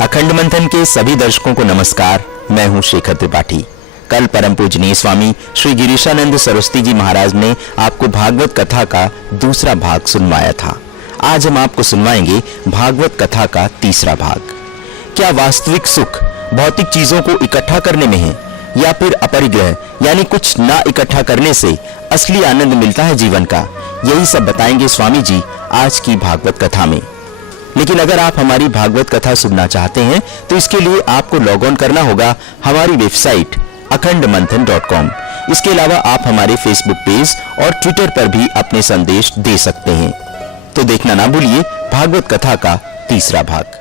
अखंड मंथन के सभी दर्शकों को नमस्कार। मैं हूं शेखर त्रिपाठी। कल परम पूजनीय स्वामी श्री गिरीशानंद सरस्वती जी महाराज ने आपको भागवत कथा का दूसरा भाग सुनवाया था। आज हम आपको सुनवाएंगे भागवत कथा का तीसरा भाग। क्या वास्तविक सुख भौतिक चीजों को इकट्ठा करने में है या फिर अपरिग्रह यानी कुछ ना इकट्ठा करने से असली आनंद मिलता है जीवन का? यही सब बताएंगे स्वामी जी आज की भागवत कथा में। लेकिन अगर आप हमारी भागवत कथा सुनना चाहते हैं तो इसके लिए आपको लॉग ऑन करना होगा हमारी वेबसाइट akhandmanthan.com। इसके अलावा आप हमारे फेसबुक पेज और ट्विटर पर भी अपने संदेश दे सकते हैं। तो देखना ना भूलिए भागवत कथा का तीसरा भाग।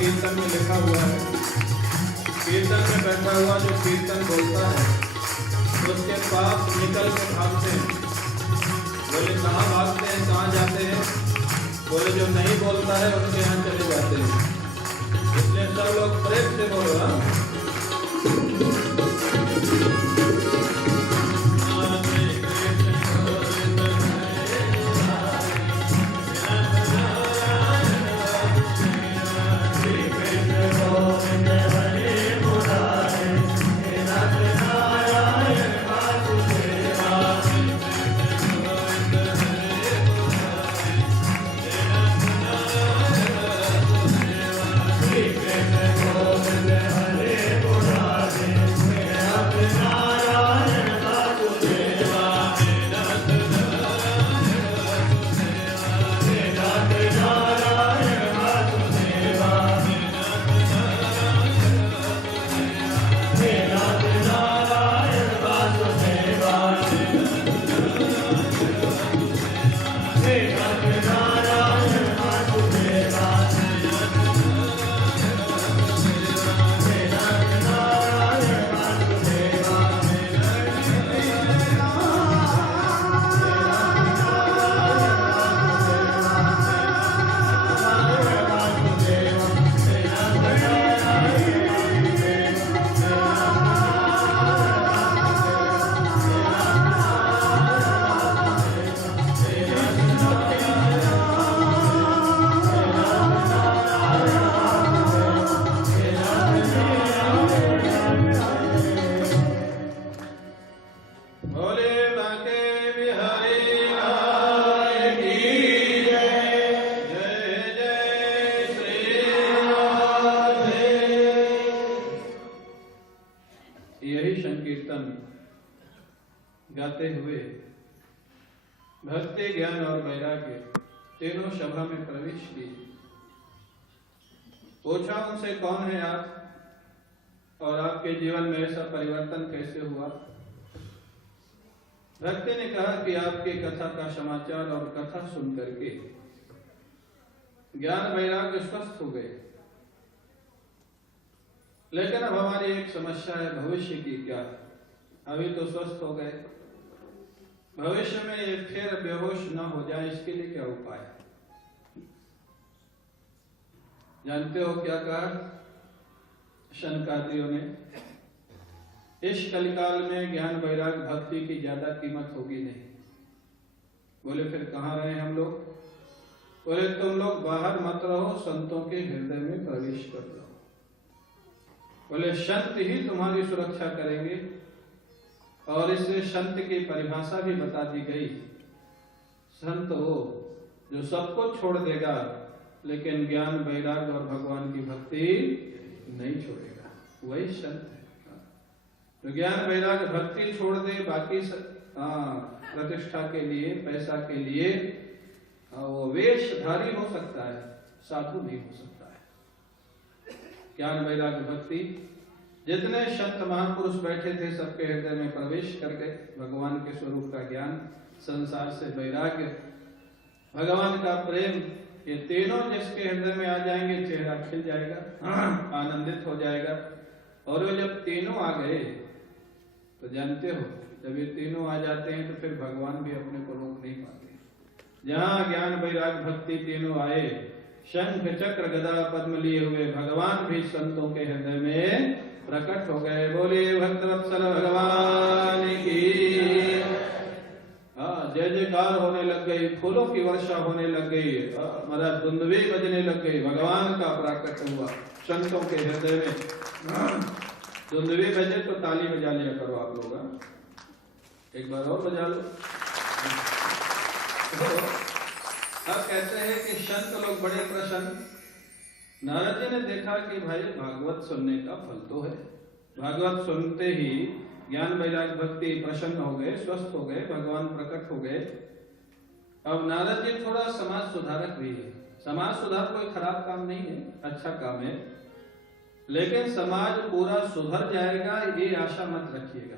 कीर्तन में लिखा हुआ है, कीर्तन में बैठा हुआ जो कीर्तन बोलता है उसके पास निकल के भागते हैं। बोले कहाँ भागते हैं, कहाँ जाते हैं? बोले जो नहीं बोलता है उनके यहाँ चले जाते हैं। इसलिए सब लोग प्रेम से बोलो। यही संकीर्तन गाते हुए भक्ति, ज्ञान और वैराग्य तीनों सभा में प्रवेश किए। पूछा उनसे, कौन है आप और आपके जीवन में ऐसा परिवर्तन कैसे हुआ? भक्ति ने कहा कि आपकी कथा का समाचार और कथा सुन करके ज्ञान वैराग्य स्वस्थ हो गए, लेकिन अब हमारी एक समस्या है, भविष्य की क्या? अभी तो स्वस्थ हो गए, भविष्य में ये फिर बेहोश ना हो जाए, इसके लिए क्या उपाय है? जानते हो क्या कहा शनकादियों ने? इस कलिकाल में ज्ञान वैराग्य भक्ति की ज्यादा कीमत होगी नहीं। बोले फिर कहाँ रहे हम लोग? बोले तुम लोग बाहर मत रहो, संतों के हृदय में प्रवेश कर दो। बोले संत ही तुम्हारी सुरक्षा करेंगे, और इससे संत की परिभाषा भी बता दी गई। संत वो जो सबको छोड़ देगा लेकिन ज्ञान वैराग्य और भगवान की भक्ति नहीं छोड़ेगा, वही संत है। तो ज्ञान वैराग्य भक्ति छोड़ दे, बाकी प्रतिष्ठा के लिए, पैसा के लिए वो वेशधारी हो सकता है, साधु नहीं हो सकता है। ज्ञान वैराग्य भक्ति, जितने संत महापुरुष बैठे थे सबके हृदय में प्रवेश कर गए। भगवान के स्वरूप का ज्ञान, संसार से वैराग्य, भगवान का प्रेम, ये तीनों जिसके हृदय में आ जाएंगे चेहरा खिल जाएगा, आनंदित हो जाएगा। और वो जब तीनों आ गए तो जानते हो, जब ये तीनों आ जाते हैं तो फिर भगवान भी अपने को रोक नहीं पाते। जहां ज्ञान वैराग्य भक्ति तीनों आए, शंख चक्र गदा पद्म लिए हुए भगवान भी संतों के हृदय में प्रकट हो गए। बोलिए भक्तवत्सल भगवान की। जय जयकार होने लग गई, फूलों की वर्षा होने लग गई, महाराज धुंधवी बजने लग गई, भगवान का प्राकट हुआ संतों के हृदय में। धुंधवी बजे तो ताली बजा लिया करो आप लोग, एक बार और बजा लो। तो अब कहते हैं कि संत लोग बड़े प्रसन्न। नारद जी ने देखा कि भाई भागवत सुनने का फल तो है। भागवत सुनते ही ज्ञान वैराग्य भक्ति प्रसन्न हो गए, स्वस्थ हो गए, भगवान प्रकट हो गए। अब नारद जी थोड़ा समाज सुधारक भी है। समाज सुधार कोई खराब काम नहीं है, अच्छा काम है, लेकिन समाज पूरा सुधर जाएगा ये आशा मत रखिएगा।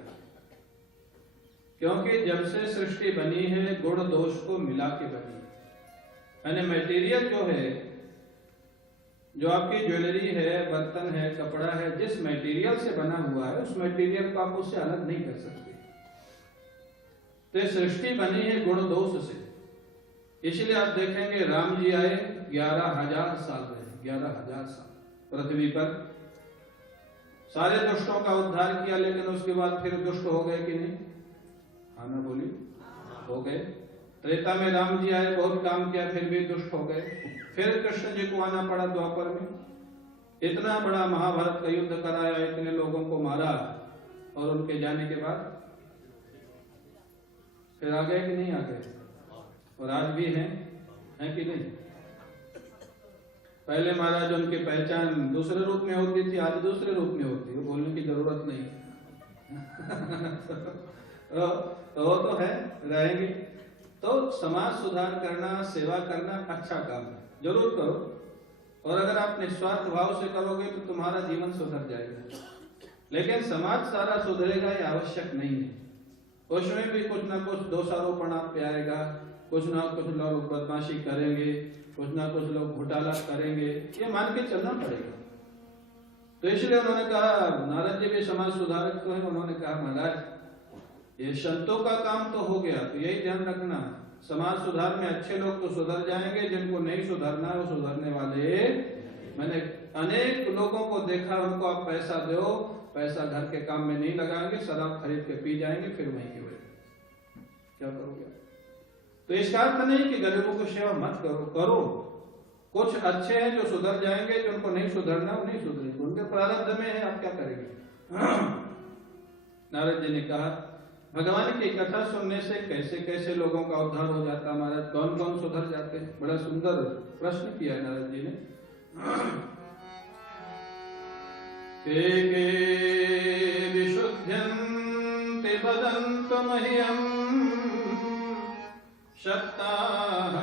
क्योंकि जब से सृष्टि बनी है गुण दोष को मिला के बनी है। यानी मटेरियल जो है, जो आपकी ज्वेलरी है, बर्तन है, कपड़ा है, जिस मटेरियल से बना हुआ है उस मटेरियल को आप उससे अलग नहीं कर सकते। तो सृष्टि बनी है गुण दोष से। इसलिए आप देखेंगे राम जी आए 11,000 साल रहे, 11,000 साल पृथ्वी पर, सारे दुष्टों का उद्धार किया, लेकिन उसके बाद फिर दुष्ट हो गए कि नहीं? हाँ ना बोली, हो गए। त्रेता में राम जी आए, बहुत काम किया, फिर भी दुष्ट हो गए। फिर कृष्ण जी को आना पड़ा द्वापर में, इतना बड़ा महाभारत का युद्ध कराया, इतने लोगों को मारा, और उनके जाने के बाद फिर आ गए कि नहीं आ गए? और आज भी हैं, हैं कि नहीं? पहले महाराज उनकी पहचान दूसरे रूप में होती थी, आज दूसरे रूप में होती है, बोलने की जरूरत नहीं। तो वो तो है, रहेंगे। तो समाज सुधार करना, सेवा करना अच्छा काम है, जरूर करो। और अगर आप निस्वार्थ भाव से करोगे तो तुम्हारा जीवन सुधर जाएगा। लेकिन समाज सारा सुधरेगा ये आवश्यक नहीं है। उसमें भी कुछ ना कुछ दोषारोपण आप पे आएगा, कुछ ना कुछ लोग बदमाशी करेंगे, कुछ ना कुछ लोग घोटाला करेंगे, ये मान के चलना पड़ेगा। तो इसलिए उन्होंने कहा, नारद जी भी समाज सुधारक तो है, उन्होंने कहा महाराज ये संतों का काम तो हो गया, तो यही ध्यान रखना, समाज सुधार में अच्छे लोग तो सुधर जाएंगे, जिनको नहीं सुधरना वो सुधरने वाले। मैंने अनेक लोगों को देखा, उनको आप पैसा दो, पैसा घर के काम में नहीं लगाएंगे, शराब खरीद के पी जाएंगे, फिर वहीं के वहीं क्या करोगे? तो इसका अर्थ नहीं कि गरीबों को सेवा मत करो, करो। कुछ अच्छे हैं जो सुधर जाएंगे, जो उनको नहीं सुधरना वो नहीं सुधरेंगे, उनके प्रारब्ध में है, आप क्या करेंगे? नारद जी ने कहा भगवान की कथा सुनने से कैसे कैसे लोगों का उद्धार हो जाता, महाराज कौन कौन सुधर जाते हैं? बड़ा सुंदर प्रश्न किया है नारद जी ने। के विशुद्ध्यन्ति वदन्त मह्यम् शक्ताः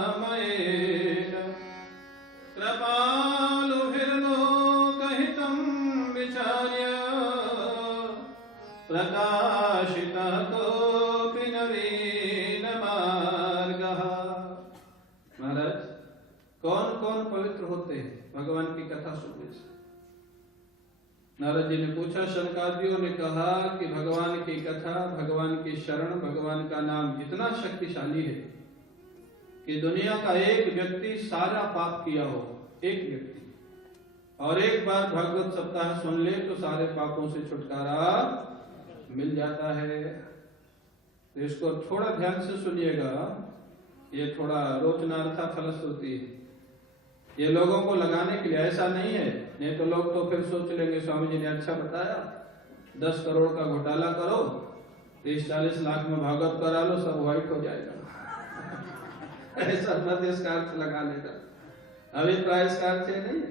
कथामयेन कृपालुभिर्लोकहितं विचार्य प्रकाशितः कोऽपि नवीन मार्गः। महाराज कौन कौन पवित्र होते हैं भगवान की कथा सुनने से? नारद जी ने पूछा, शनकादियों ने कहा कि भगवान की कथा, भगवान की शरण, भगवान का नाम इतना शक्तिशाली है कि दुनिया का एक व्यक्ति सारा पाप किया हो, एक व्यक्ति, और एक बार भागवत सप्ताह सुन ले तो सारे पापों से छुटकारा मिल जाता है। तो इसको थोड़ा ध्यान से सुनिएगा, ये थोड़ा रोचनार्था फलश्रुति है, ये लोगों को लगाने के लिए ऐसा नहीं है। नहीं तो लोग तो फिर सोच लेंगे स्वामी जी ने अच्छा बताया, 10 करोड़ का घोटाला करो, 30-40 लाख में भागवत करा लो, सब व्हाइट हो जाएगा। ऐसा मत इसका अर्थ लगा लेगा, अभिप्राय इसका अर्थ नहीं है।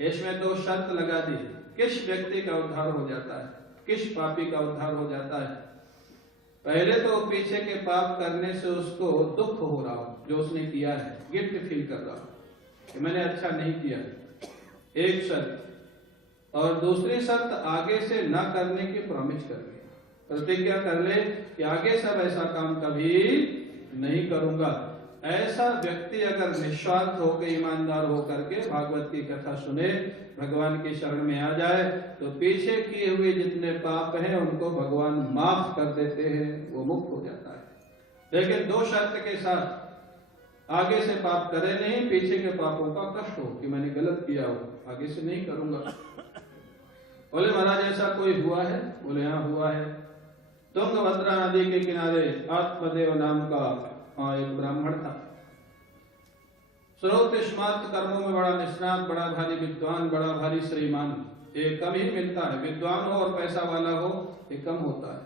इसमें तो शर्त लगा दी, किस व्यक्ति का उद्धार हो जाता है, किस पापी का उद्धार हो जाता है। पहले तो पीछे के पाप करने से उसको दुख हो रहा हो, जो उसने किया है, गिल्ट फील कर रहा हो कि मैंने अच्छा नहीं किया, एक शर्त। और दूसरी शर्त, आगे से ना करने की प्रॉमिस कर ले, प्रतिज्ञा कर ले कि आगे सब ऐसा काम कभी नहीं करूंगा। ऐसा व्यक्ति अगर निस्वार्थ होकर, ईमानदार होकर के भागवत की कथा सुने, भगवान की शरण में आ जाए, तो पीछे किए हुए जितने पाप हैं उनको भगवान माफ कर देते हैं, वो मुक्त हो जाता है। लेकिन दो शर्त के साथ, आगे से पाप करे नहीं, पीछे के पापों का कष्ट हो कि मैंने गलत किया हो, आगे से नहीं करूंगा। बोले महाराज ऐसा कोई हुआ है? बोले हाँ हुआ है। तुंगभद्रा नदी के किनारे आत्मदेव नाम का एक ब्राह्मण था। स्रोत स्मार्त कर्मों में बड़ा निष्णात, बड़ा भारी विद्वान, बड़ा भारी श्रीमान, ये कम ही मिलता है। विद्वान हो और पैसा वाला हो, ये कम होता है।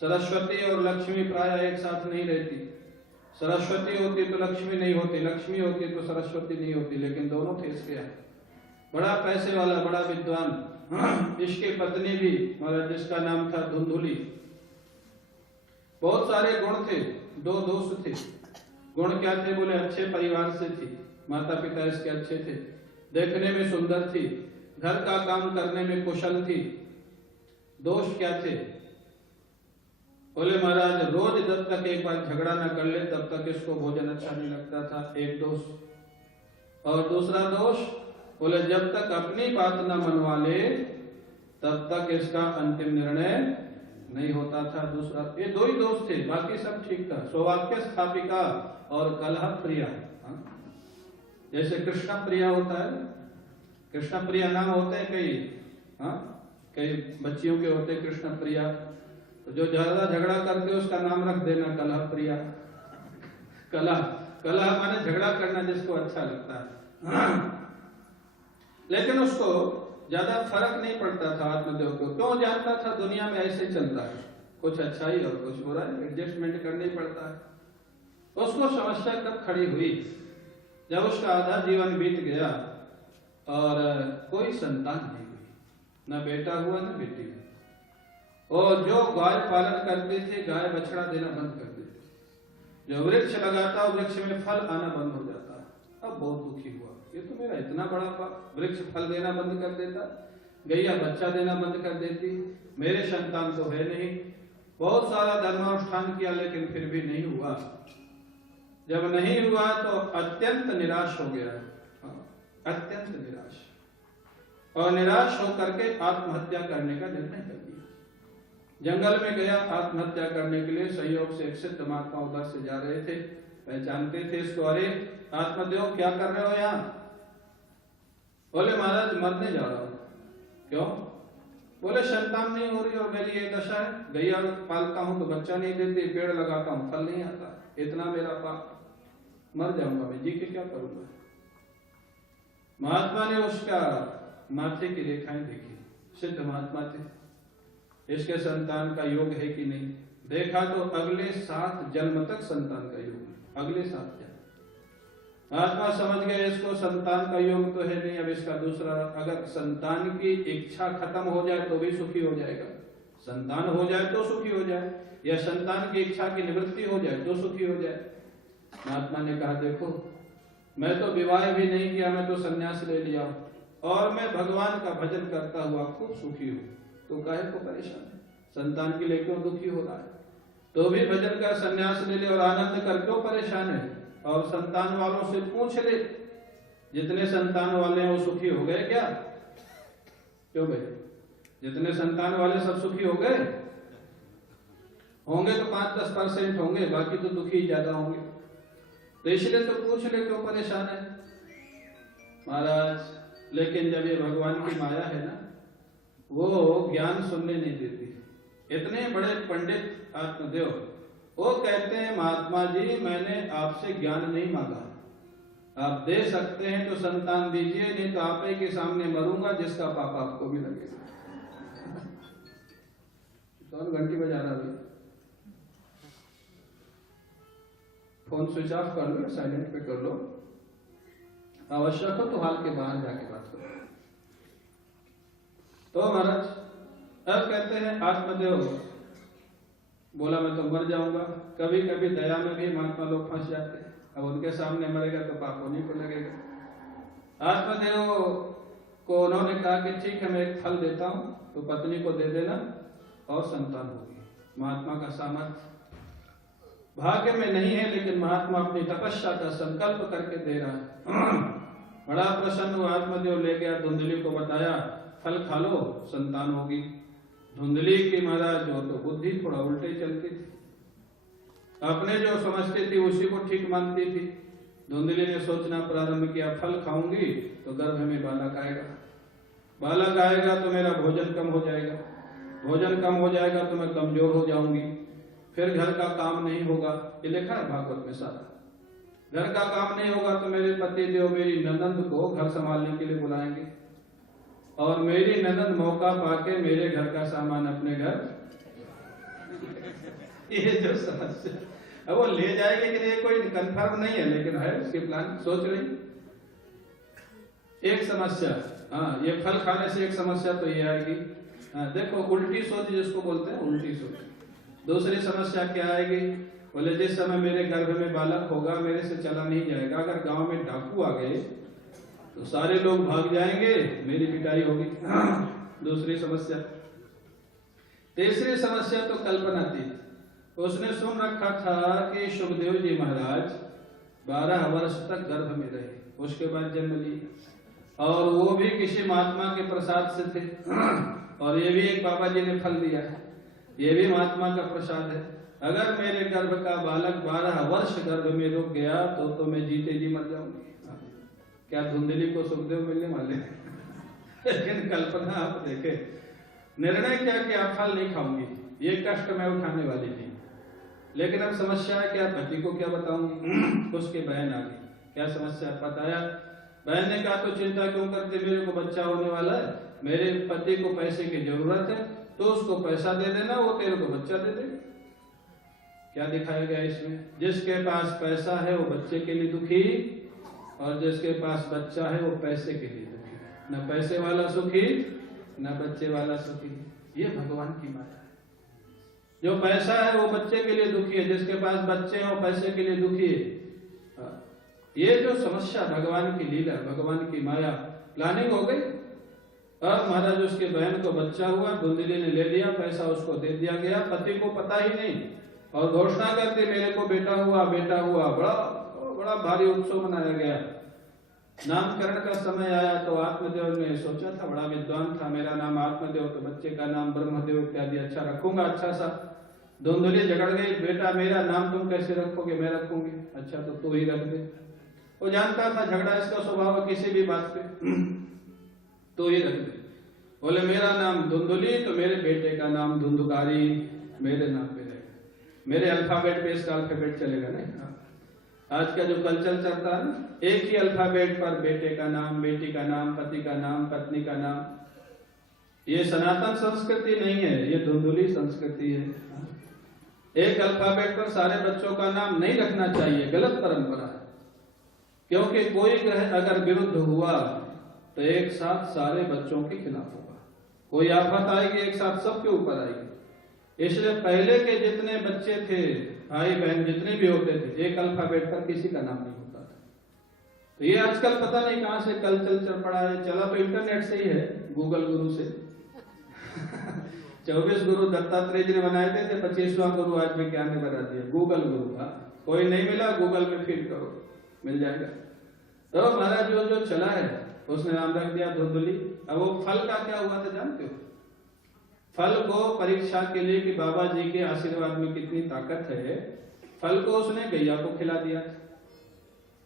सरस्वती और लक्ष्मी प्राय एक साथ नहीं रहती। सरस्वती होती तो लक्ष्मी नहीं होती, लक्ष्मी होती तो सरस्वती नहीं होती, लेकिन दोनों थे इसके यहाँ। बड़ा पैसे वाला, बड़ा विद्वान, इसकी पत्नी भी, मतलब जिसका नाम था धुंधुली। बहुत सारे गुण थे, दो दोस्त थे। गुण क्या थे? बोले अच्छे परिवार से थी, माता पिता इसके अच्छे थे, देखने में सुंदर थी, घर का काम करने में कुशल थी। दोष क्या थे? बोले महाराज रोज जब तक एक बार झगड़ा न कर ले तब तक इसको भोजन अच्छा नहीं लगता था, एक दोष। और दूसरा दोष, बोले जब तक अपनी बात न मनवा ले तब तक इसका अंतिम निर्णय नहीं होता था, दूसरा। ये दो ही दोष थे, बाकी सब ठीक था। सौभाग्य स्थापिका और कलह प्रिया। जैसे कृष्ण प्रिया होता है, कृष्ण प्रिया नाम होते हैं कई बच्चियों के होते कृष्ण प्रिया, तो जो ज्यादा झगड़ा करते उसका नाम रख देना कलह प्रिया। कलह माने झगड़ा करना, जिसको अच्छा लगता है। लेकिन उसको ज्यादा फर्क नहीं पड़ता था आत्मदेव को, क्यों? जानता था दुनिया में ऐसे चलता है, कुछ अच्छा ही और कुछ बुरा है, एडजस्टमेंट करना ही पड़ता है। उसको समस्या कब खड़ी हुई? जब उसका आधा जीवन बीत गया और कोई संतान नहीं हुई, न बेटा हुआ न बेटी हुई। और जो गाय पालन करते थे, गाय बछड़ा देना बंद कर देते। जो वृक्ष लगाता, वृक्ष में फल आना बंद हो जाता। अब बहुत दुखी हुआ, ये तो मेरा इतना बड़ा पाप, वृक्ष फल देना बंद कर देता, गैया बच्चा देना बंद कर देती, मेरे संतान तो है नहीं। बहुत सारा धर्मानुष्ठान किया लेकिन फिर भी नहीं हुआ। जब नहीं हुआ तो अत्यंत निराश हो गया, अत्यंत निराश, और निराश होकर के आत्महत्या करने का निर्णय कर दिया। जंगल में गया आत्महत्या करने के लिए। संयोग से एक सिद्ध महात्मा उधर से जा रहे थे, पहचानते थे इसको। अरे आत्मदेव क्या कर रहे हो यहाँ? बोले महाराज मरने जा रहा हूं। क्यों? बोले संतान नहीं हो रही और मेरी ये दशा है, गैया पालता हूं तो बच्चा नहीं देती, पेड़ लगाता हूं फल नहीं आता, इतना मेरा पाप, मर जाऊंगा मैं, जी के क्या करूंगा? महात्मा ने उसका माथे की रेखाएं देखी, सिद्ध महात्मा थे, इसके संतान का योग है कि नहीं। देखा तो अगले 7 जन्म तक संतान का योग है, अगले 7 जन्म। महात्मा समझ गए इसको संतान का योग तो है नहीं, अब इसका दूसरा, अगर संतान की इच्छा खत्म हो जाए तो भी सुखी हो जाएगा, संतान हो जाए तो सुखी हो जाए, या संतान की इच्छा की निवृत्ति हो जाए तो सुखी हो जाए। महात्मा ने कहा देखो मैं तो विवाह भी नहीं किया, मैं तो संन्यास ले लिया और मैं भगवान का भजन करता हुआ खूब सुखी हूँ, तो काहे को परेशान है? संतान के लिए क्यों दुखी हो रहा है? तो भी भजन का संन्यास ले ले और आनंद कर, क्यों परेशान है? और संतान वालों से पूछ ले, जितने संतान वाले हैं वो सुखी हो गए क्या? क्यों भाई? जितने संतान वाले सब सुखी हो गए होंगे तो 5-10% होंगे, बाकी तो दुखी ज्यादा होंगे। तो इसलिए तो पूछ ले क्यों परेशान है महाराज। लेकिन जब ये भगवान की माया है ना, वो ज्ञान सुनने नहीं देती। इतने बड़े पंडित आत्मदेव, वो कहते हैं महात्मा जी मैंने आपसे ज्ञान नहीं मांगा, आप दे सकते हैं तो संतान दीजिए, नहीं तो आप ही के सामने मरूंगा, जिसका पाप आपको भी लगेगा। कौन घंटी बजा रहा है? फोन स्विच ऑफ कर लो या साइलेंट पे कर लो, आवश्यक हो तो हाल के बाहर जाके बात करो। तो महाराज अब कहते हैं आत्मदेव बोला मैं तो मर जाऊंगा। कभी कभी दया में भी महात्मा लोग फंस जाते हैं। अब उनके सामने मरेगा तो पाप उन्हीं को लगेगा। आत्मदेव को उन्होंने कहा कि ठीक है मैं एक फल देता हूं, तो पत्नी को दे देना और संतान होगी। महात्मा का सामर्थ्य भाग्य में नहीं है, लेकिन महात्मा अपनी तपस्या का संकल्प करके दे रहा है। बड़ा प्रसन्न हुआ आत्मदेव, ले गया धुंधली को बताया फल खा लो संतान होगी। धुंधली की महाराज जो तो बुद्धि थोड़ा उल्टे चलती थी, अपने जो समझती थी उसी को ठीक मानती थी। धुंधली ने सोचना प्रारंभ किया फल खाऊंगी तो गर्भ में बालक आएगा, बालक आएगा तो मेरा भोजन कम हो जाएगा, भोजन कम हो जाएगा तो मैं कमजोर हो जाऊंगी, फिर घर का काम नहीं होगा। ये लिखा है भागवत में सारा। घर का काम नहीं होगा तो मेरे पति देव मेरी ननंद को घर संभालने के लिए बुलाएंगे और मेरी ननंद मौका पाके मेरे घर का सामान अपने घर ये जो समस्या अब वो ले जाएगी कि नहीं कोई कंफर्म नहीं है, लेकिन है उसके प्लान सोच रही। एक समस्या, हाँ ये फल खाने से एक समस्या तो ये आएगी। हाँ देखो उल्टी सोच जिसको बोलते हैं उल्टी सोच। दूसरी समस्या क्या आएगी? बोले जिस समय मेरे गर्भ में बालक होगा मेरे से चला नहीं जाएगा, अगर गांव में डाकू आ गए तो सारे लोग भाग जाएंगे, मेरी पिटाई होगी। दूसरी समस्या। तीसरी समस्या तो कल्पना थी। उसने सुन रखा था कि सुखदेव जी महाराज 12 वर्ष तक गर्भ में रहे, उसके बाद जन्म लिया और वो भी किसी महात्मा के प्रसाद से थे। और ये भी एक बाबा जी ने फल दिया है, ये भी महात्मा का प्रसाद है। अगर मेरे गर्भ का बालक 12 वर्ष गर्भ में रुक गया तो मैं जीते जी मर जाऊंगी। क्या धुंधली को सुखदेव मिलने वाले? लेकिन कल्पना आप देखे, निर्णय क्या कि आप फल नहीं खाऊंगी, ये कष्ट मैं उठाने वाली थी। लेकिन अब समस्या है क्या पति को क्या बताऊंगी? उसके बहन आ गई, क्या समस्या बताया। बहन ने कहा तो चिंता क्यों करते, मेरे को बच्चा होने वाला है, मेरे पति को पैसे की जरूरत है तो उसको पैसा दे देना, वो तेरे को बच्चा दे देगा। क्या दिखाया गया इसमें? जिसके पास पैसा है वो बच्चे के लिए दुखी और जिसके पास बच्चा है वो पैसे के लिए दुखी। न पैसे वाला सुखी न बच्चे वाला सुखी। ये भगवान की माया है। जो पैसा है वो बच्चे के लिए दुखी है, जिसके पास बच्चे हैं वो पैसे के लिए दुखी है। ये जो समस्या भगवान की लीला, भगवान की माया, प्लानिंग हो गई। और महाराज उसके बहन को बच्चा हुआ, धुंधली ने ले लिया, पैसा उसको दे दिया गया, पति को पता ही नहीं और घोषणा करके मेरे को बेटा हुआ, बेटा हुआ। बड़ा भारी उत्सव मनाया गया। नामकरण का समय आया तो आत्मदेव ने सोचा था, बड़ा विद्वान था, मेरा नाम आत्मदेव तो बच्चे का नाम ब्रह्मदेव इत्यादि अच्छा रखूंगा, अच्छा सा। धुंधली झगड़ गई, बेटा मेरा नाम तुम कैसे रखोगे, मैं रखूंगी। अच्छा तो तू ही रख दे। वो जानता था झगड़ा इसका स्वभाव किसी भी बात पे, तो ही रख दे। बोले मेरा नाम धुंधली तो मेरे बेटे का नाम धुंधुकारी मेरे नाम पे रहेगा, मेरे अल्फाबेट पे इसका अल्फाबेट चलेगा नहीं। आज का जो कल्चर चलता है ना, एक ही अल्फाबेट पर बेटे का नाम, बेटी का नाम, पति का नाम, पत्नी का नाम, ये सनातन संस्कृति नहीं है, ये धुंधली संस्कृति है। एक अल्फाबेट पर सारे बच्चों का नाम नहीं रखना चाहिए, गलत परंपरा है। क्योंकि कोई ग्रह अगर विरुद्ध हुआ तो एक साथ सारे बच्चों के खिलाफ होगा, कोई आफत आएगी एक साथ सबके ऊपर आएगी। इसलिए पहले के जितने बच्चे थे, भाई बहन जितने भी होते थे, एक अल्फाबेट पर किसी का नाम नहीं होता था। तो ये आजकल पता नहीं कहां से कल्चर चल पड़ा है। चला तो इंटरनेट से ही है, गूगल गुरु से। 24 गुरु दत्तात्रेय जी ने बनाए थे, 25वां गुरु आज विज्ञान ने बना दिया, गूगल गुरु। कोई नहीं मिला, गूगल में फीड करो, मिल जाएगा। तो महाराज जो चला है उसने नाम रख दिया धुंधली। अब वो फल का क्या हुआ था जानते हो? फल को परीक्षा के लिए कि बाबा जी के आशीर्वाद में कितनी ताकत है, फल को उसने गैया को खिला दिया।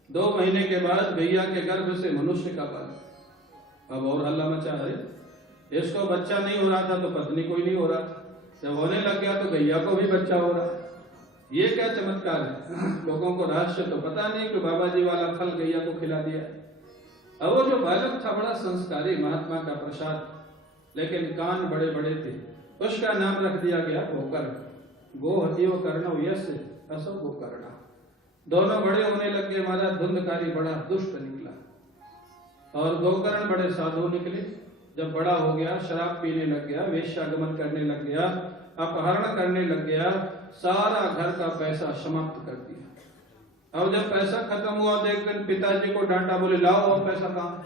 2 महीने के बाद गैया के गर्भ से मनुष्य का बालक। अब और हल्ला मचा है, इसको बच्चा नहीं हो रहा था तो पत्नी को ही नहीं हो रहा था, जब होने लग गया तो गैया को भी बच्चा हो रहा। ये क्या चमत्कार है। लोगों को रहस्य तो पता नहीं कि बाबा जी वाला फल गैया को खिला दिया। अब वो जो बालक था बड़ा संस्कारी, महात्मा का प्रसाद, लेकिन कान बड़े बड़े थे। उसका नाम रख दिया गया गोकर्ण। गो हतियो कर्ण यश असो गोकर्ण। दोनों बड़े होने लग गए। हमारा धुंधकारी बड़ा दुष्ट निकला और गोकर्ण बड़े साधु निकले। जब बड़ा हो गया, शराब पीने लग गया, वेश्यागमन करने लग गया, अपहरण करने लग गया, सारा घर का पैसा समाप्त कर दिया। अब जब पैसा खत्म हुआ तो एक दिन पिताजी को डांटा, बोले लाओ और पैसा कहाँ है।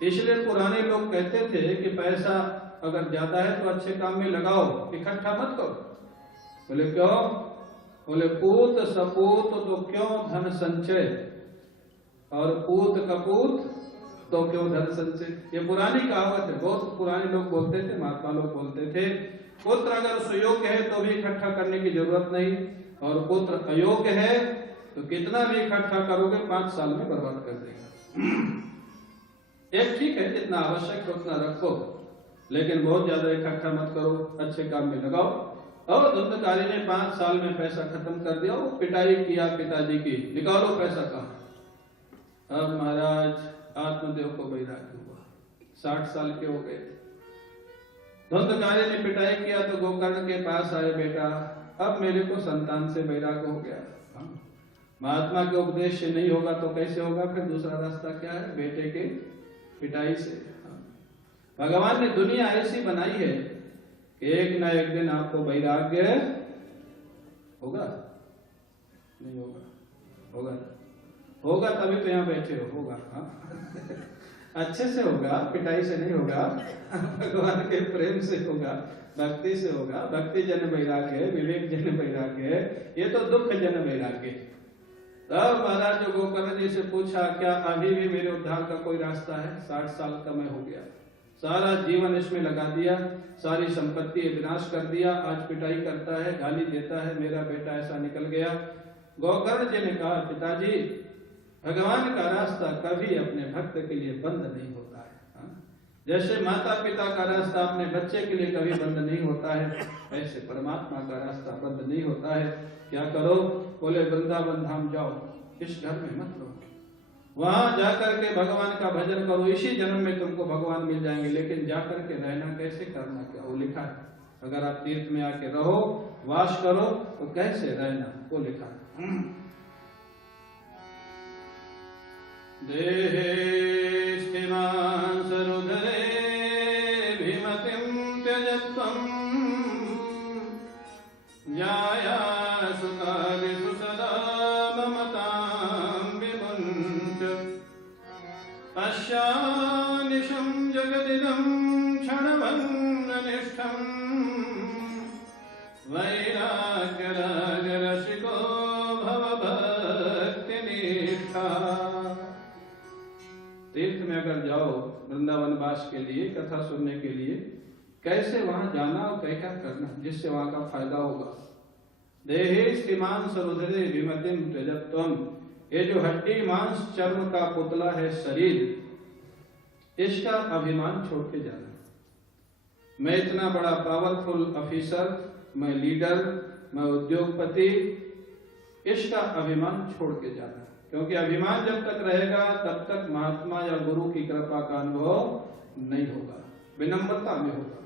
इसलिए पुराने लोग कहते थे कि पैसा अगर ज्यादा है तो अच्छे काम में लगाओ, इकट्ठा मत करो। बोले क्यों? बोले पूत सपूत तो क्यों धन संचय, और पूत कपूत तो क्यों धन संचय। ये पुरानी कहावत है, बहुत पुराने लोग बोलते थे, महात्मा लोग बोलते थे। पुत्र अगर सुयोग्य है तो भी इकट्ठा करने की जरूरत नहीं, और पुत्र अयोग्य है तो कितना भी इकट्ठा करोगे 5 साल में बर्बाद कर देगा। एक ठीक है, जितना आवश्यक है उतना रखो, लेकिन बहुत ज्यादा इकट्ठा मत करो, अच्छे काम में लगाओ। और धुंधकारी ने 5 साल में पैसा खत्म कर दिया। वो पिटाई किया पिताजी की, निकालो पैसा कहाँ। अब महाराज आत्मदेव को वैराग्य हुआ, 60 साल के हो गए। धुंधकारी ने पिटाई किया तो गोकर्ण के पास आए, बेटा अब मेरे को संतान से वैराग्य हो गया। महात्मा के उपदेश से नहीं होगा तो कैसे होगा? फिर दूसरा रास्ता क्या है? बेटे के पिटाई से। भगवान ने दुनिया ऐसी बनाई है कि एक ना एक दिन आपको वैराग्य होगा। नहीं होगा? होगा, होगा तभी तो यहाँ बैठे हो। होगा, हाँ अच्छे से होगा, पिटाई से नहीं होगा। भगवान के प्रेम से होगा, भक्ति से होगा। भक्ति जन वैराग्य, विवेक जन वैराग्य, ये तो दुख जन वैराग्य। तब महाराज जो गोकर्ण जी से पूछा, क्या अभी भी मेरे उद्धार का कोई रास्ता है? 60 साल का मैं हो गया, सारा जीवन इसमें लगा दिया, सारी संपत्ति विनाश कर दिया, आज पिटाई करता है, गाली देता है, मेरा बेटा ऐसा निकल गया। गोकर्ण जी ने कहा, पिताजी भगवान का रास्ता कभी अपने भक्त के लिए बंद नहीं होता है। जैसे माता पिता का रास्ता अपने बच्चे के लिए कभी बंद नहीं होता है, ऐसे परमात्मा का रास्ता बंद नहीं होता है। क्या करो? बोले वृंदावन धाम जाओ, इस घर में मत रहो, वहां जाकर के भगवान का भजन करो, इसी जन्म में तुमको भगवान मिल जाएंगे। लेकिन जाकर के रहना कैसे, करना क्या, वो लिखा है। अगर आप तीर्थ में आके रहो, वास करो, तो कैसे रहना, वो लिखा है। देहे स्थिमान् सरुदरे भीमतिं त्यजत्वं जाया सुकादिषु सदा ममतां विमुञ्च पश्यानिशं जगदिदं क्षणभङ्गनिष्ठं वैराग्यरागरसिको भवभक्तिनिष्ठा। तीर्थ में अगर जाओ वृंदावन वास के लिए, कथा सुनने के लिए, कैसे वहां जाना और क्या क्या करना जिससे वहां का फायदा होगा। देहे स्थिमान् सरुदरे विमतिं त्यजत्वं, ये जो हड्डी मांस चर्म का पुतला है शरीर, इसका अभिमान छोड़ के जाना। मैं इतना बड़ा पावरफुल ऑफिसर, मैं लीडर, मैं उद्योगपति, इसका अभिमान छोड़ के जाना। क्योंकि अभिमान जब तक रहेगा तब तक महात्मा या गुरु की कृपा का अनुभव नहीं होगा। विनम्रता में होगा,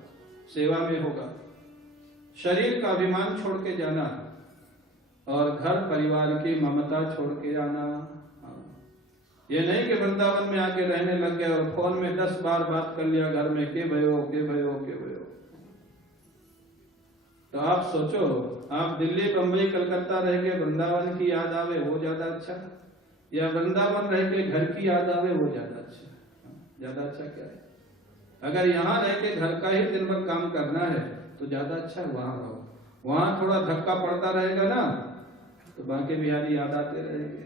सेवा में होगा। शरीर का अभिमान छोड़ के जाना और घर परिवार की ममता छोड़ के आना। ये नहीं कि वृंदावन में आके रहने लग गए और फोन में 10 बार बात कर लिया घर में, के भयो के भयो के भयो। तो आप सोचो, आप दिल्ली बंबई कलकत्ता रह के वृंदावन की याद आवे वो ज्यादा अच्छा, या वृंदावन रह के घर की याद आवे वो ज्यादा अच्छा? ज्यादा अच्छा क्या है? अगर यहाँ रह के घर का ही दिन भर काम करना है तो ज्यादा अच्छा है वहां रहो। वहां थोड़ा धक्का पड़ता रहेगा ना तो बांके बिहारी याद आते रहेंगे,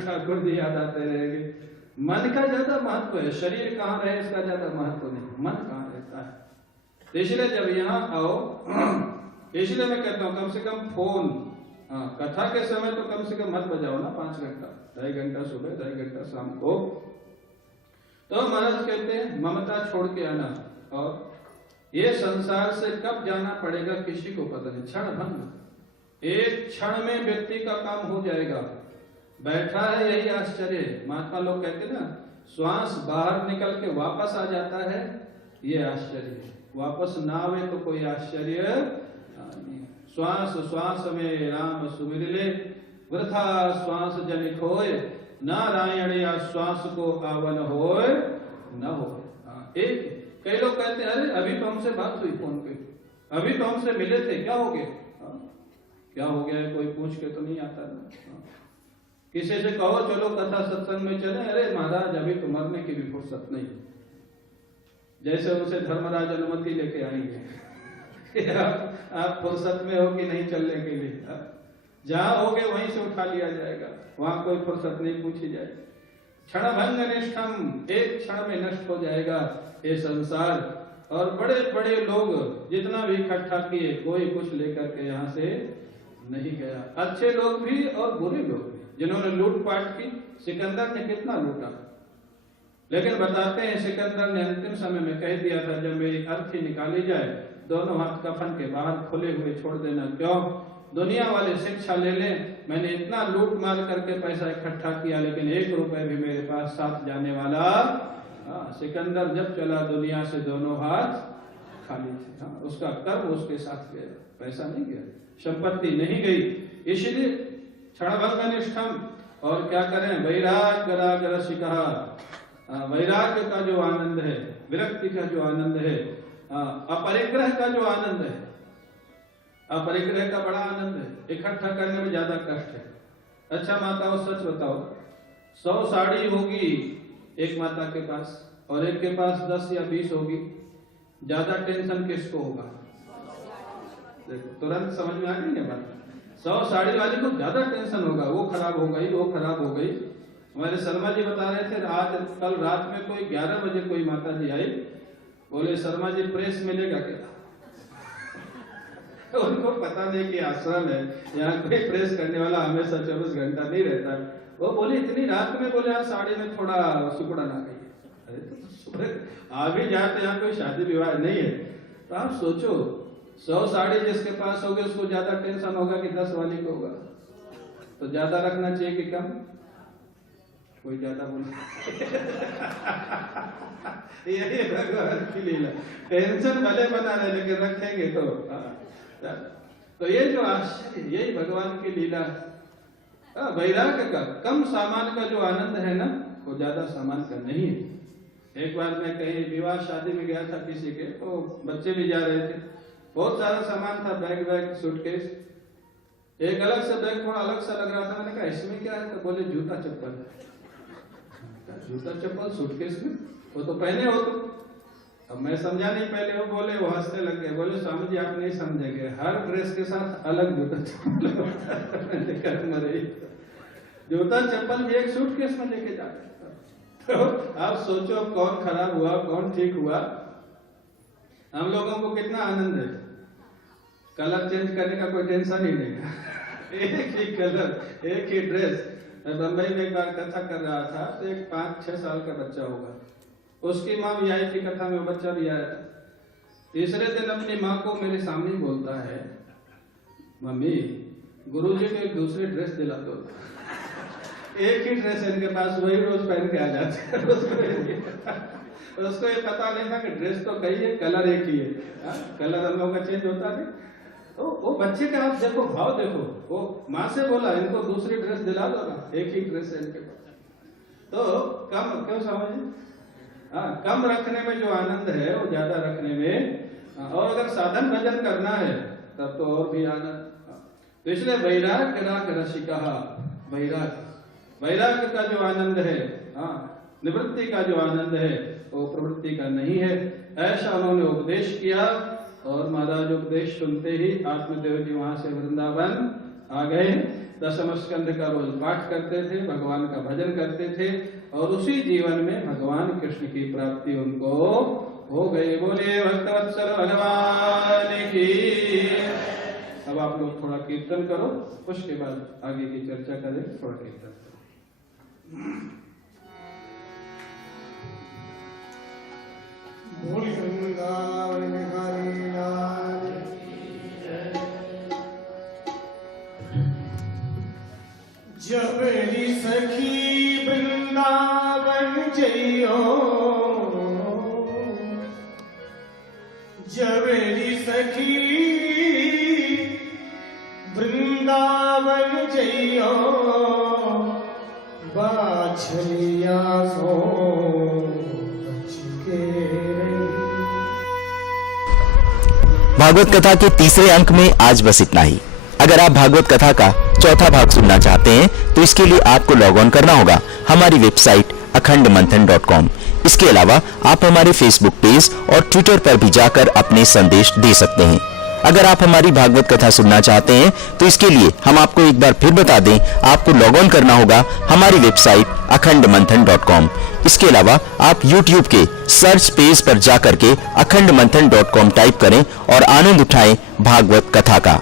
ठाकुर जी याद आते रहेंगे। मन का ज्यादा महत्व है, शरीर कहाँ रहे इसका ज्यादा महत्व नहीं, मन कहाँ रहता है। तो इसलिए जब यहाँ आओ, इसलिए मैं कहता हूँ कम से कम फोन, कथा के समय तो कम से कम मत बजाओ ना, 5 घंटा, 2.5 घंटा सुबह, 2.5 घंटा शाम को। तो महाराज कहते हैं ममता छोड़ के आना। और ये संसार से कब जाना पड़ेगा किसी को पता नहीं, क्षण भंग, एक क्षण में व्यक्ति का काम हो जाएगा। बैठा है, यही आश्चर्य। महात्मा लोग कहते ना, श्वास बाहर निकल के वापस आ जाता है, ये आश्चर्य है। वापस ना आवे तो कोई आश्चर्य नहीं। श्वास श्वास में राम सुमिर ले, वृथा श्वास जन खोए, नारायण या श्वास को आवन होए न हो। एक कई लोग कहते हैं अरे अभी तो हमसे बात हुई फोन पे, अभी तो हमसे मिले थे, क्या हो गया? क्या हो गया है, कोई पूछ के तो नहीं आता ना। किसी से कहो चलो कथा सत्संग में चले, अरे महाराज अभी तो मरने की भी फुर्सत नहीं। जैसे उनसे धर्मराज अनुमति लेके आएंगे आप फुर्सत में हो कि नहीं चलने के लिए? जहां होगे वहीं से उठा लिया जाएगा, वहां कोई फुर्सत नहीं पूछी जाएगी। क्षण भंग निष्ठम, एक क्षण में नष्ट हो जाएगा ये संसार। और बड़े बड़े लोग जितना भी इकट्ठा किए, कोई कुछ लेकर के यहाँ से नहीं गया। अच्छे लोग भी और बुरे लोग भी, जिन्होंने लूटपाट की। सिकंदर ने कितना लूटा, लेकिन बताते हैं सिकंदर ने अंतिम समय में कह दिया था, जब मेरी अर्थी निकाली जाए, दोनों हाथ कफन के बाहर खुले हुए छोड़ देना। क्यों? दुनिया वाले शिक्षा ले लें, मैंने इतना लूट मार करके पैसा इकट्ठा किया, लेकिन 1 रुपए भी मेरे पास साथ जाने वाला। सिकंदर जब चला दुनिया से दोनों हाथ खाली थे। उसका कर्म उसके साथ गया, पैसा नहीं गया, संपत्ति नहीं गई। इसलिए क्षणभंगनिष्ठम, और क्या करें, वैराग्य राग रसिका, वैराग्य का जो आनंद है, विरक्ति का जो आनंद है, अपरिग्रह का जो आनंद है, अपरिग्रह का बड़ा आनंद है। इकट्ठा करने में ज्यादा कष्ट है। अच्छा माताओं सच बताओ, 100 साड़ी होगी एक माता के पास और एक के पास 10 या 20 होगी, ज्यादा टेंशन किसको होगा? देखो तुरंत समझ में आ गई है बात। 100 साड़ी वाली को ज्यादा टेंशन होगा, वो खराब हो गई, वो खराब हो गई। हमारे शर्मा जी बता रहे थे, कल रात में कोई 11 बजे कोई माता जी आई, बोले शर्मा जी प्रेस मिलेगा क्या? उनको पता नहीं कि आश्रम है, यहाँ कोई प्रेस करने वाला हमेशा 24 घंटा नहीं रहता। वो बोले इतनी रात में, बोले साड़ी में थोड़ा सुकड़ा ना गई। अरे तो सुबह आ भी जाते, यहाँ कोई शादी विवाह नहीं है। तो आप सोचो, 100 साड़ी जिसके पास होगी उसको ज्यादा टेंशन होगा कि 10 वाली को होगा? तो ज्यादा रखना चाहिए कि कम? कोई ज्यादा बोले यही भगवान की लीला, टेंशन भले बना रहे लेकिन रखेंगे तो ये जो आश्चर्य, यही भगवान की लीला। वैराग्य का, कम सामान का जो आनंद है ना, वो ज्यादा सामान का नहीं है। एक बार मैं कहीं विवाह शादी में गया था किसी के, तो बच्चे भी जा रहे थे, बहुत सारा सामान था, बैग सूटकेस। एक अलग से बैग थोड़ा अलग सा लग रहा था। मैंने कहा इसमें क्या है? तो बोले जूता चप्पल। जूता चप्पल सूटकेस में, वो तो पहने हो तुम। अब मैं समझा नहीं पहले, वो बोले, वो हंसने लग गए, बोले स्वामी जी आप नहीं समझेंगे, हर ड्रेस के साथ अलग जूता चप्पल जूता चप्पल भी एक सूटकेस में लेके जा रहे। तो आप सोचो कौन खराब हुआ कौन ठीक हुआ। हम लोगों को कितना आनंद है, कलर चेंज करने का कोई टेंशन ही नहीं एक ही कलर एक ही ड्रेस। मैं बंबई में एक बार कथा कर रहा था, तो एक 5-6 साल का बच्चा होगा, उसकी माँ भी आई थी कथा में, बच्चा भी आया था। तीसरे दिन अपनी माँ को मेरे सामने बोलता है, मम्मी गुरुजी को एक दूसरी ड्रेस दिला दो। एक ही ड्रेस इनके पास, वही रोज पहन के आ जाते हैं। उसको ये पता नहीं था कि ड्रेस तो कई है, कलर एक ही है। कलर हम लोगों का चेंज होता है। तो वो बच्चे का आप देखो भाव देखो, वो माँ से बोला इनको दूसरी ड्रेस दिला दो ना, एक ही ड्रेस है इनके पास। तो कम क्यों समझे? कम रखने में जो आनंद है वो ज्यादा रखने में। और अगर साधन भजन करना है तब तो और भी आनंद। तो इसलिए वैराग्य राग रसिका, वैराग्य का जो आनंद है, निवृत्ति का जो आनंद है, वो प्रवृत्ति का नहीं है। ऐसा उन्होंने उपदेश किया। और महाराज उपदेश सुनते ही आत्मदेव जी वहां से वृंदावन आ गए। दशम स्कंध का रोज पाठ करते थे, भगवान का भजन करते थे, और उसी जीवन में भगवान कृष्ण की प्राप्ति उनको हो गई। बोले भक्तवत्सल भगवान की। अब आप लोग थोड़ा कीर्तन करो, उसके बाद आगे की चर्चा करें। थोड़ा कीर्तन करो। बोल वृंदावन हरि लाल जबरी सखी वृंदावन जइयो, जबरी सखी वृंदावन जइयो, बाछलिया सो बच के रही। भागवत कथा के तीसरे अंक में आज बस इतना ही। अगर आप भागवत कथा का चौथा भाग सुनना चाहते हैं तो इसके लिए आपको लॉग ऑन करना होगा हमारी वेबसाइट अखंडमंथन.com। इसके अलावा आप हमारे फेसबुक पेज और ट्विटर पर भी जाकर अपने संदेश दे सकते हैं। अगर आप हमारी भागवत कथा सुनना चाहते हैं तो इसके लिए हम आपको एक बार फिर बता दें, आपको लॉग ऑन करना होगा हमारी वेबसाइट अखंडमंथन.com। इसके अलावा आप YouTube के सर्च पेज पर जाकर के अखंडमंथन.com टाइप करें और आनंद उठाएं भागवत कथा का।